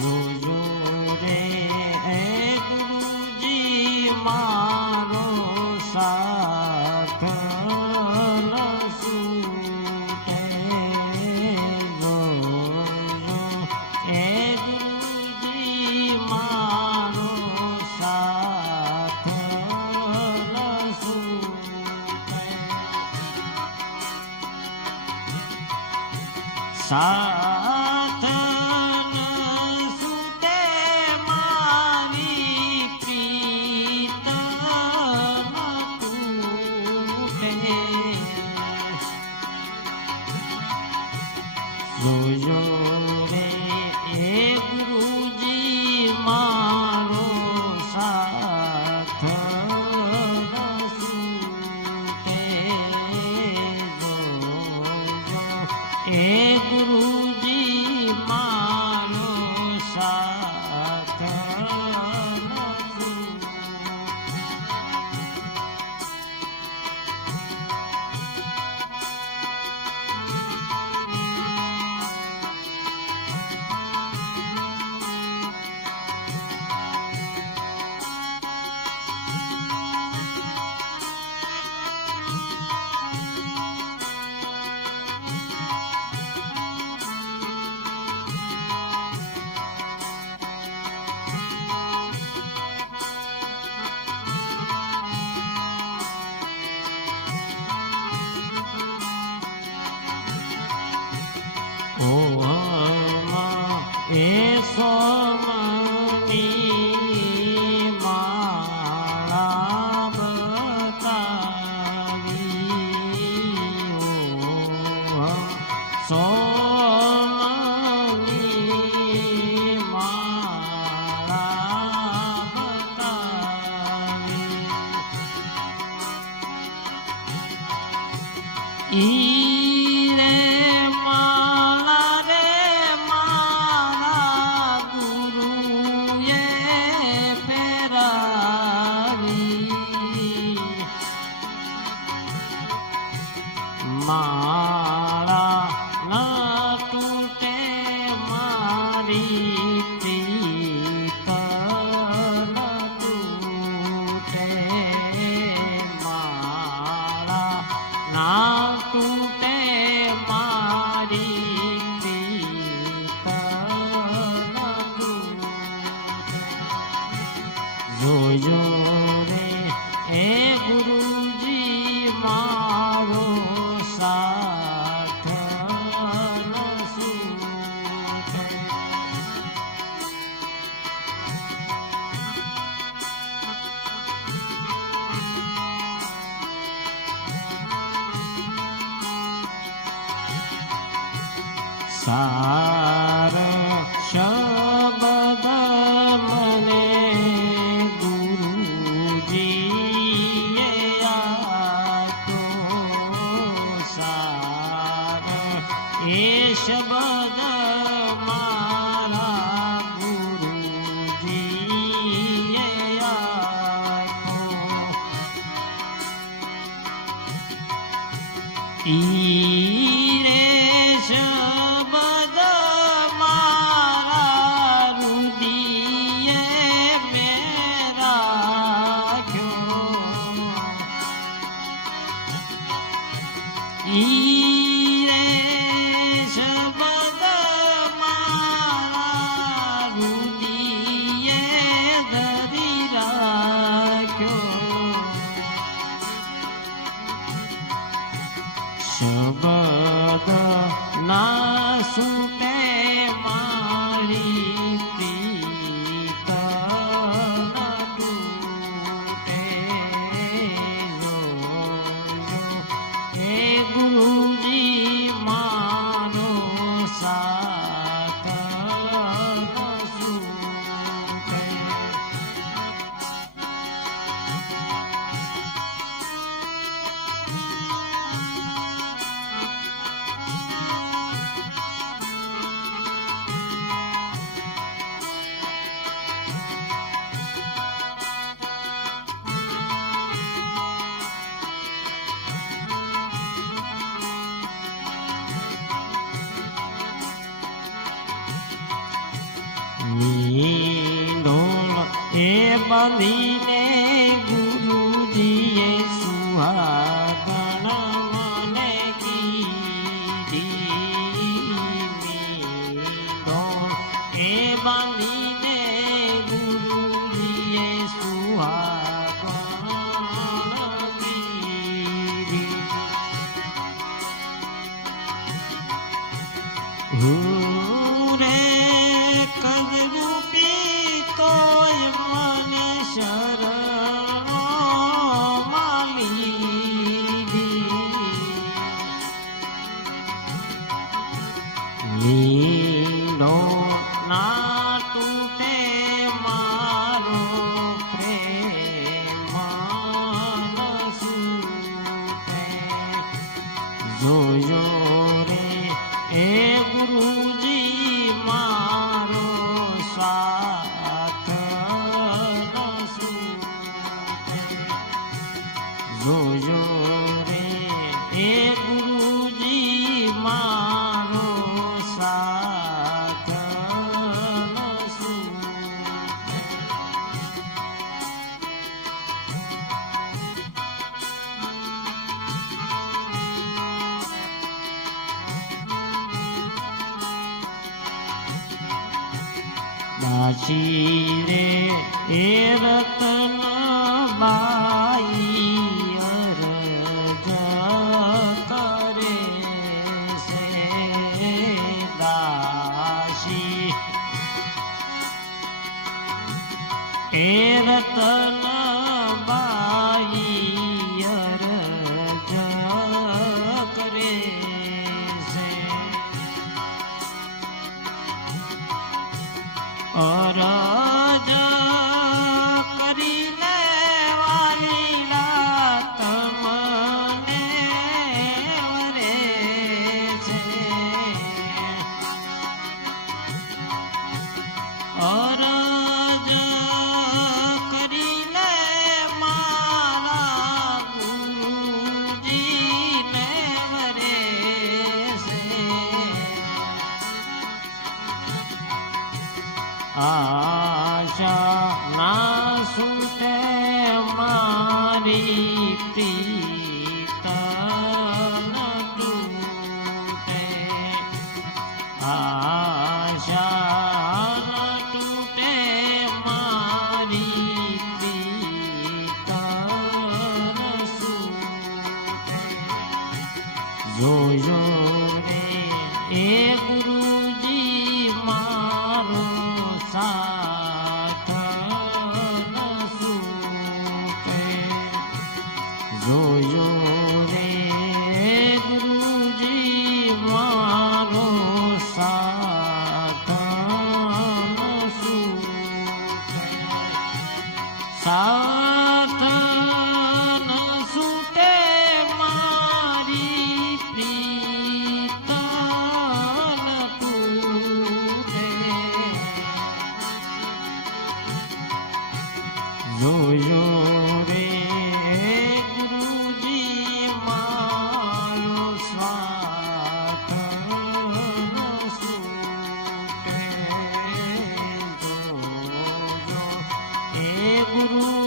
જોજો રે હે ગુરુજી મારો સાથ ન છૂટે. જોજો હે ગુરુજી મારો સાથ ન છૂટે. સાથ ન છૂટે મારી પ્રીત ન તૂટે. જોજો રે એ ગુરુજી મારો સાથ ન છૂટે. જોજો એ ગુરુજી મારો સાથ ન છૂટે. ઓહમાં એ સોમની માળા બતાવી. ઓહમ સોમની માળા બતાવી. ઈ રે માળા રે મારા ગુરુએ પહેરાવી. માળા ન તૂટે મારી પ્રીત ન તૂટે. માળા ના તૂટે મારી પ્રીત ન તૂટે. જોજો રે એ ગુરુજી મારો સાથ ન છૂટે. સાર શબ્દ મને ગુરુજીએ આપ્યો. સાર એ શબ્દ મારા ગુરુજીએ આપ્યો. ઈ રે શબ્દ મારા રુદિયે મેં રાખ્યો. ઈ રે શબ્દ મારા રુદિયે ધરી રાખ્યો. શબ્દ ઢોલ એ બાંધીને ગુરુજીએ સુહાગણ મને કીધી ઢોલ એ બાંધીને ગુરુજીએ સુહાગણ કીધી રે કજરૂપી તોય મને શરણમાં લીધો ના તૂટે મારો પ્રેમ સૂટે જોજો રે એ ગુરુજી મારો સાથ જોજો રે એ ગુરુજી મારો સાથ દાસી રે એ રતન બાઈ અરજ કરે છે દાસી એ રતન બાઈ અરજ કરે છે અરજ કરીને વાલીલા તમને વરે છે અરજ કરીને મારા ગુરુજીને વરે છે આશા ના છૂટે મારી પ્રીત ન તૂટે આશા ન તૂટે મારી પ્રીત ન છૂટે જોજો રે એ ગુરુજી મારો સાથ ન છૂટે જોજો રે ગુરુજી મારો સાથ ન છૂટે સાથ ન છૂટે મારી પ્રીત ન તૂટે જોજો રે ગુરુજી મારો સ્વાથ ન છૂટે જોજો એ ગુરુ